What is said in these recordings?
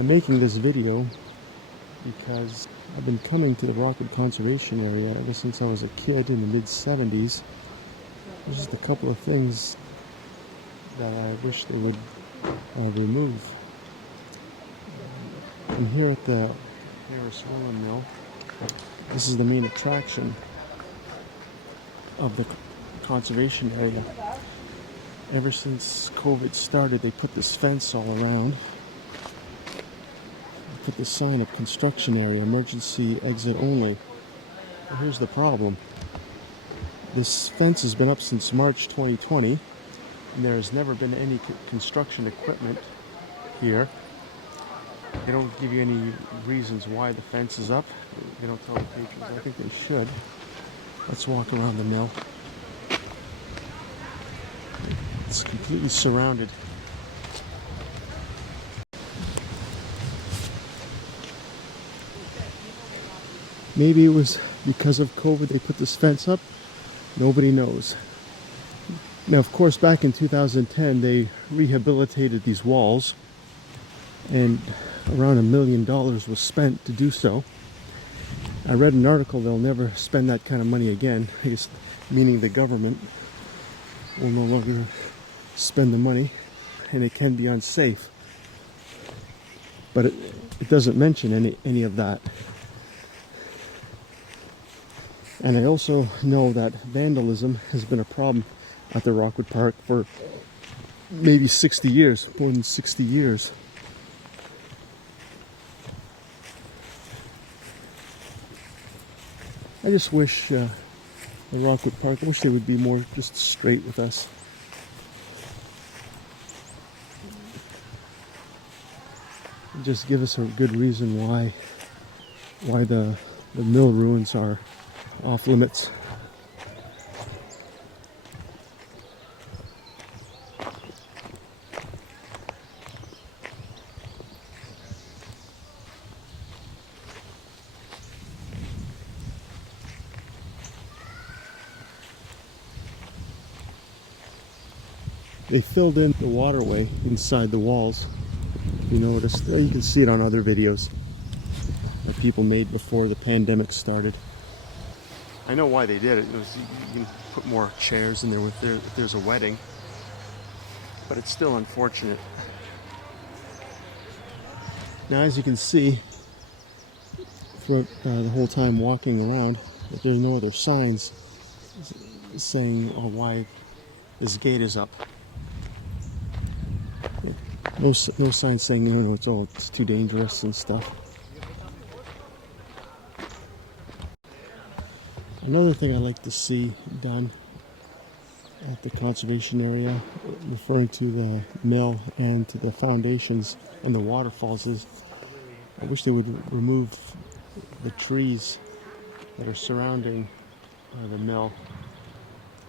I'm making this video because I've been coming to the Rockwood Conservation Area ever since I was a kid in the mid-70s. There's just a couple of things that I wish they would remove. I'm here at the Harris Woollen Mill. This is the main attraction of the conservation area. Ever since COVID started, they put this fence all around. They put this sign of construction area, emergency exit only. But here's the problem. This fence has been up since March 2020, and there has never been any construction equipment here. They don't give you any reasons why the fence is up. They don't tell the patrons. I think they should. Let's walk around the mill. It's completely surrounded. Maybe it was because of COVID they put this fence up. Nobody knows. Now, of course, back in 2010, they rehabilitated these walls, and around $1 million was spent to do so. I read an article they'll never spend that kind of money again, I guess, meaning the government will no longer spend the money, and it can be unsafe. But it doesn't mention any of that. And I also know that vandalism has been a problem at the Rockwood Park for maybe 60 years, more than 60 years. I just wish the Rockwood Park, I wish they would be more just straight with us. Just give us a good reason why the mill ruins are off limits. They filled in the waterway inside the walls. You notice, you can see it on other videos that people made before the pandemic started. I know why they did it. You can put more chairs in there if there's a wedding, but it's still unfortunate. Now, as you can see, throughout the whole time walking around, there's no other signs saying why this gate is up. No signs saying, no, it's too dangerous and stuff. Another thing I like to see done at the conservation area, referring to the mill and to the foundations and the waterfalls, is I wish they would remove the trees that are surrounding the mill.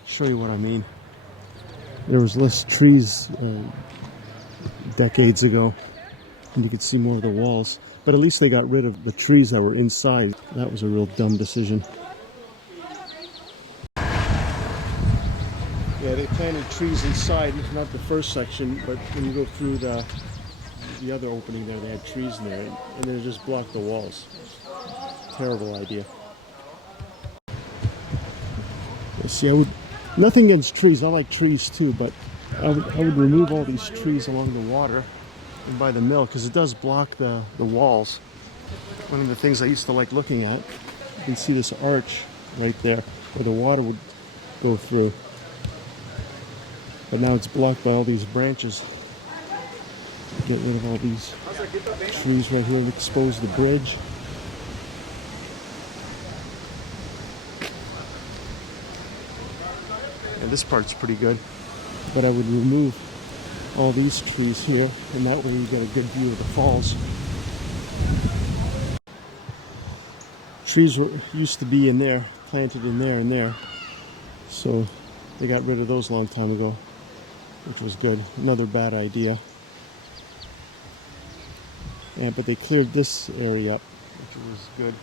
I'll show you what I mean. There was less trees decades ago, and you could see more of the walls, but at least they got rid of the trees that were inside. That was a real dumb decision. Yeah, they planted trees inside, not the first section, but when you go through the other opening there, they had trees in there, and they just blocked the walls. Terrible idea. Yeah, see, nothing against trees, I like trees too, but I would remove all these trees along the water and by the mill, because it does block the walls. One of the things I used to like looking at, you can see this arch right there where the water would go through. But now it's blocked by all these branches. Get rid of all these trees right here and expose the bridge. And this part's pretty good. But I would remove all these trees here, and that way you get a good view of the falls. Trees used to be in there, planted in there and there, so they got rid of those a long time ago, which was good. Another bad idea. But they cleared this area up, which was good.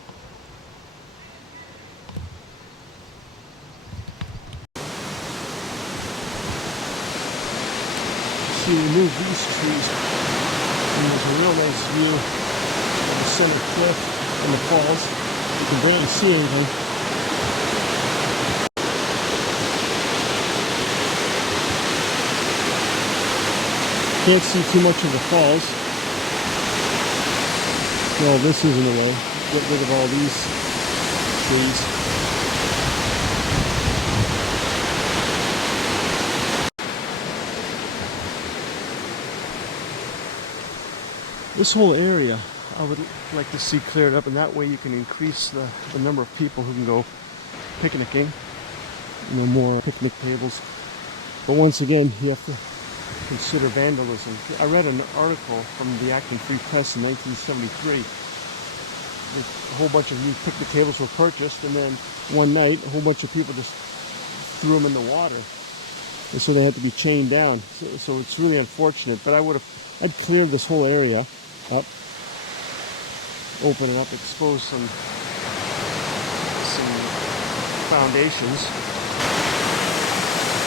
To remove these trees And there's a real nice view of the center cliff and the falls. You can barely see anything. Can't see too much of the falls. Well, this is in the way. Get rid of all these trees. This whole area I would like to see cleared up, and that way you can increase the number of people who can go picnicking. You know, more picnic tables. But once again, you have to consider vandalism. I read an article from the Acton Free Press in 1973. A whole bunch of new picnic tables were purchased, and then one night a whole bunch of people just threw them in the water, and so they had to be chained down. So it's really unfortunate. But I'd clear this whole area up, open it up, expose some foundations.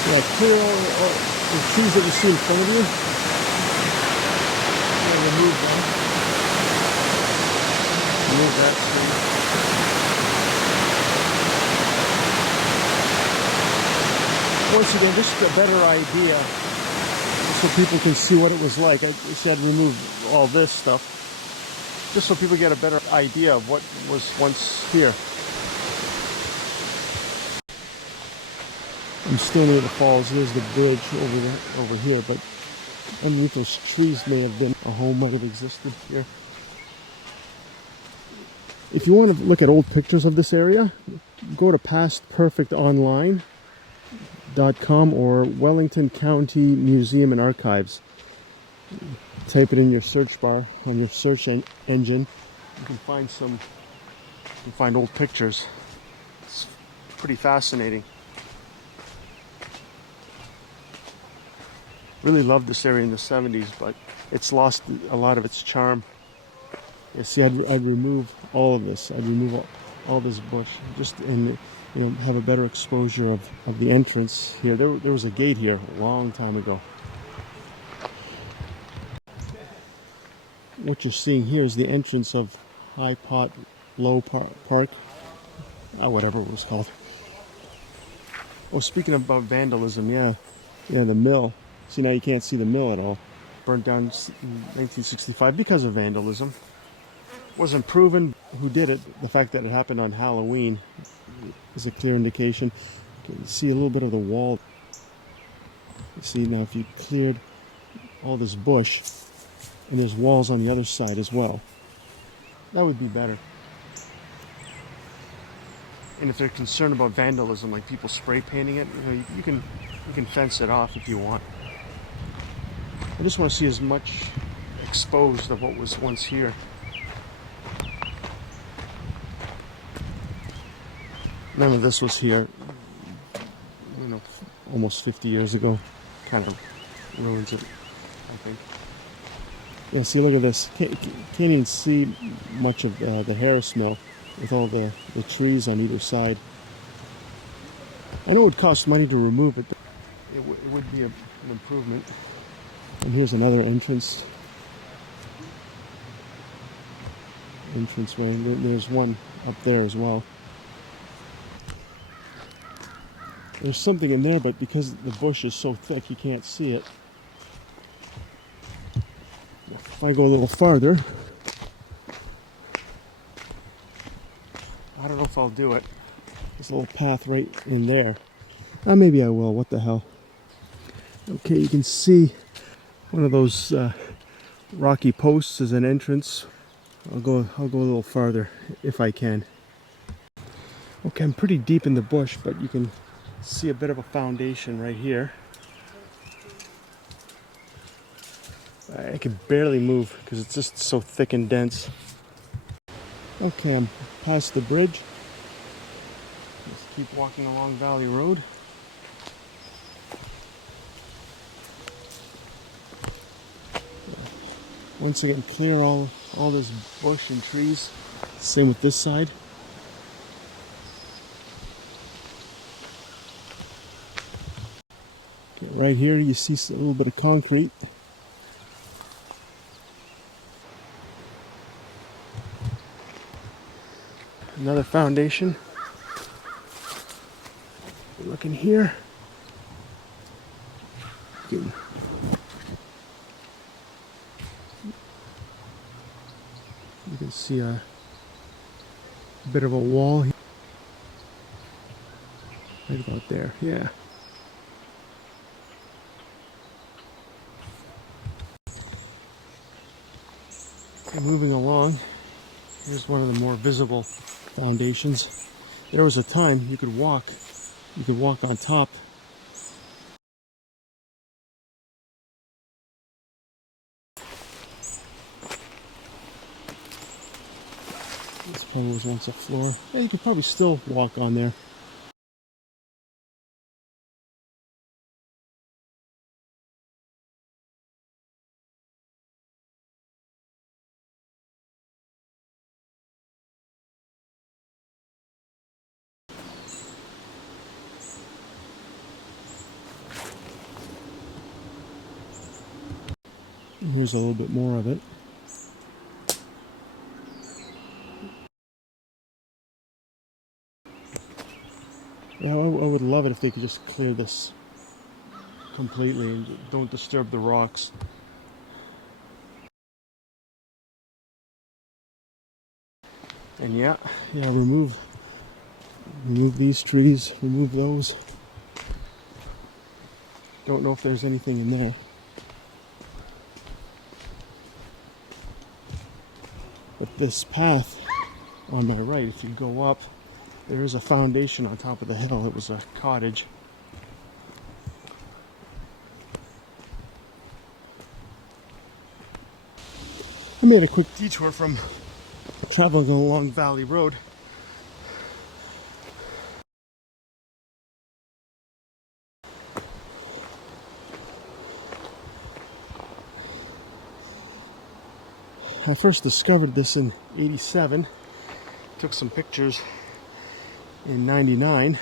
Yeah, clear all the trees that you see in front of you. And remove them. Remove that tree. Once again, just a better idea, so people can see what it was like. I said remove all this stuff, just so people get a better idea of what was once here. I'm still near the falls. There's the bridge over here, but underneath those trees may have been a home, might have existed here. If you want to look at old pictures of this area, go to pastperfectonline.com or Wellington County Museum and Archives. Type it in your search bar on your search engine. You can find old pictures. It's pretty fascinating. Really loved this area in the 70s, but it's lost a lot of its charm. You see, I'd remove all of this. I'd remove all this bush, just and have a better exposure of the entrance here. There was a gate here a long time ago. What you're seeing here is the entrance of High Pot Low Park, whatever it was called. Oh, speaking about vandalism, yeah, the mill. See, now you can't see the mill at all. Burnt down in 1965 because of vandalism. Wasn't proven who did it. The fact that it happened on Halloween is a clear indication. You can see a little bit of the wall. You see, now if you cleared all this bush, and there's walls on the other side as well, that would be better. And if they're concerned about vandalism, like people spray painting it, you can fence it off if you want. I just want to see as much exposed of what was once here. None of this was here, almost 50 years ago. Kind of ruins it, I think. Yeah, see, look at this. Can't even see much of the Harris Mill with all the trees on either side. I know it would cost money to remove it, but it would be an improvement. And here's another entranceway. There's one up there as well. There's something in there, but because the bush is so thick, you can't see it. If I go a little farther, I don't know if I'll do it. There's a little path right in there. Maybe I will. What the hell? Okay, you can see one of those rocky posts as an entrance. I'll go a little farther if I can. Okay, I'm pretty deep in the bush, but you can see a bit of a foundation right here. I can barely move because it's just so thick and dense. Okay, I'm past the bridge. Let's keep walking along Valley Road. Once again, clear all this bush and trees. Same with this side. Okay, right here you see a little bit of concrete. Another foundation. Looking here. You can see a bit of a wall here. Right about there, yeah. And moving along, here's one of the more visible foundations. There was a time you could walk on top. This probably was once a floor. Yeah, you could probably still walk on there. And here's a little bit more of it. Yeah, I would love it if they could just clear this completely and don't disturb the rocks. And yeah, remove these trees, remove those. Don't know if there's anything in there. But this path on my right, if you go up, there is a foundation on top of the hill. It was a cottage. I made a quick detour from traveling along Valley Road. I first discovered this in '87. Took some pictures in '99.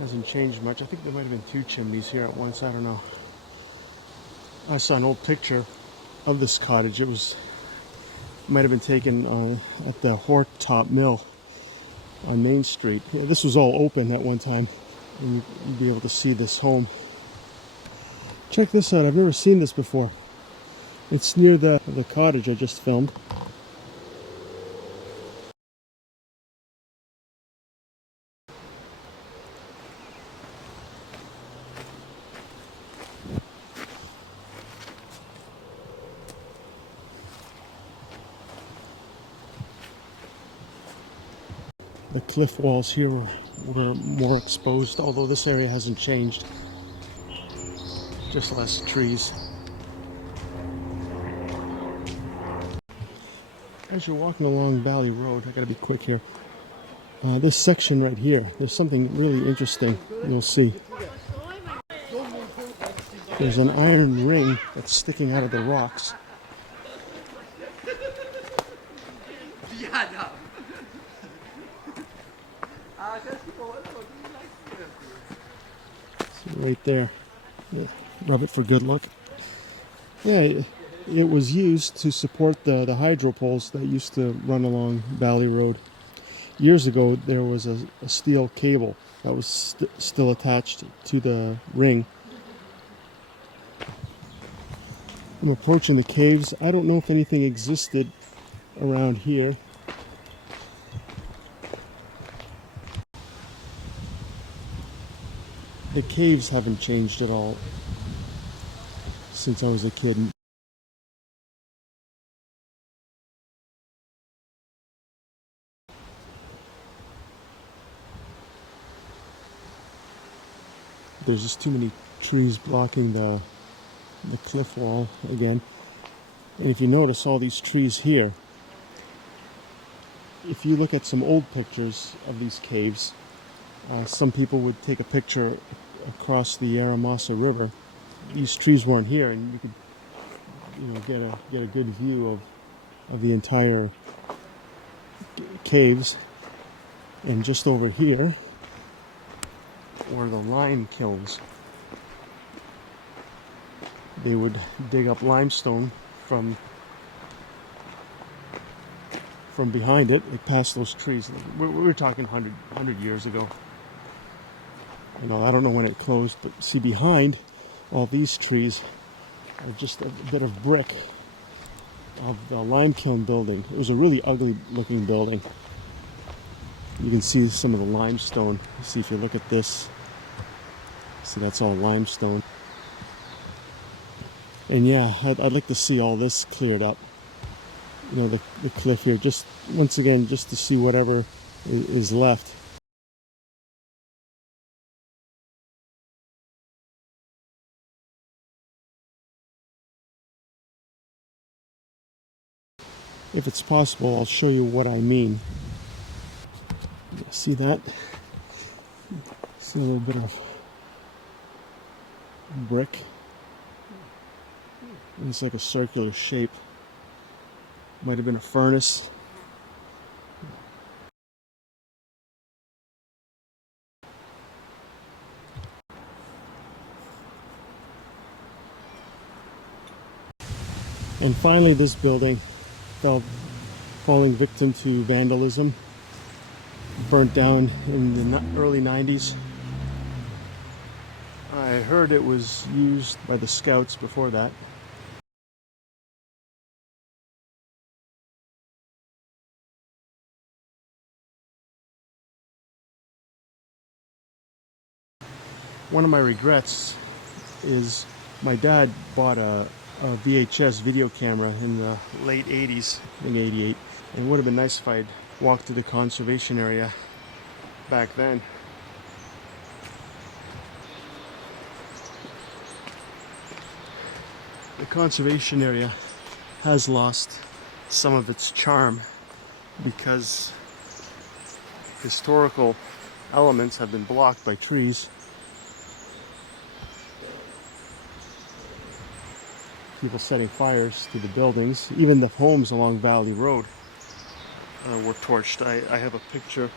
Hasn't changed much. I think there might have been 2 chimneys here at once. I don't know. I saw an old picture of this cottage. It might have been taken at the Rockwood Mill on Main Street. Yeah, this was all open at one time, and you'd be able to see this home. Check this out. I've never seen this before. It's near the cottage I just filmed. The cliff walls here were more exposed, although this area hasn't changed. Just less trees. As you're walking along Valley Road, I gotta be quick here. This section right here, there's something really interesting you'll see. There's an iron ring that's sticking out of the rocks. Right there. Yeah, rub it for good luck. Yeah, it was used to support the hydro poles that used to run along Valley Road. Years ago, there was a steel cable that was still attached to the ring. I'm approaching the caves. I don't know if anything existed around here. The caves haven't changed at all since I was a kid. There's just too many trees blocking the cliff wall again. And if you notice all these trees here, if you look at some old pictures of these caves, some people would take a picture across the Aramasa River. These trees weren't here, and you could, get a good view of the entire caves. And just over here were the lime kilns. They would dig up limestone from from behind it, like past those trees. We're talking 100 years ago. You know, I don't know when it closed, but see behind all these trees are just a bit of brick of the lime kiln building. It was a really ugly looking building. You can see some of the limestone. See if you look at this. See, that's all limestone. And yeah, I'd like to see all this cleared up. You know, the cliff here, just once again, just to see whatever is left. If it's possible, I'll show you what I mean. See that? See a little bit of brick. It's like a circular shape. Might have been a furnace. And finally, this building fell, falling victim to vandalism. Burnt down in the early 90s. I heard it was used by the Scouts before that. One of my regrets is my dad bought a VHS video camera in the late 80s, I think 88. And it would have been nice if I'd walked to the conservation area back then. The conservation area has lost some of its charm because historical elements have been blocked by trees. People setting fires to the buildings. Even the homes along Valley Road were torched. I have a picture.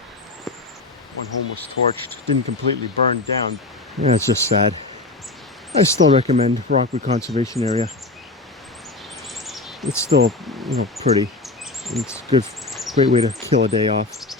One home was torched. Didn't completely burn down. Yeah, it's just sad. I still recommend Rockwood Conservation Area. It's still, you know, pretty. It's a great way to kill a day off.